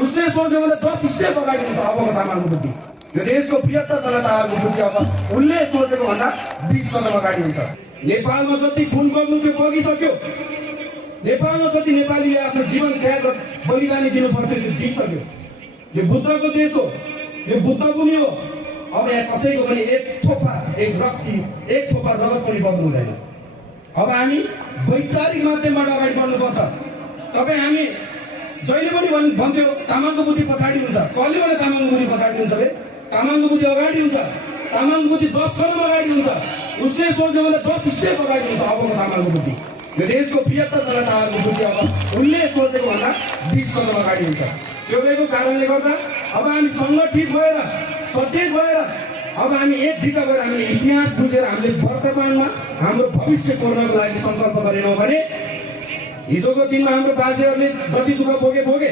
उसले सोच्यो भने 10 स्टेप अगाडि हुन्छ अबको तामाङको बुद्धि। यो देशको बृहत्तर जनताहरूको बुद्धि अब उनले सोचेको भन्दा 20 कदम अगाडि हुन्छ। नेपालमा जति खुन बग्नु थियो बगिसक्यो। नेपालमा जति नेपालीले आफ्नो जीवन त्याग र बलिदानी दिनु पर्थ्यो त्यो दिइसक्यो। यो बुद्धको देश हो, यो बुद्ध भूमि हो। अब यहाँ कसैको पनि एक थोपा रगत पनि बग्नु हुँदैन। अब हामी वैचारिक माध्यमबाट अगाडि बढ्नुपर्छ। तपाईँ हामी जहिले पनि भन्थ्यो तामाङको बुद्धि पछाडि हुन्छ। कसले भने तामाङको बुद्धि पछाडि हुन्छ बे? तामाङको बुद्धि अगाडि हुन्छ। तामाङको बुद्धि 10 कदम अगाडि हुन्छ। उसले सोच्यो भने 10 स्टेप अगाडि हुन्छ अबको तामाङको बुद्धि। यो देशको बृहत्तर जनताहरूको बुद्धि अब उनले सोचेको भन्दा 20 कदम अगाडि हुन्छ। त्यो भएको कारणले गर्दा अब हामी सङ्गठित भएर सचेत भएर अब हामी एक ढिका भएर हामीले इतिहास बुझेर हामीले वर्तमानमा हाम्रो भविष्य कोर्नको लागि सङ्कल्प गरेनौँ भने हिजोको दिनमा हाम्रो बाजेहरूले जति दुःख भोगे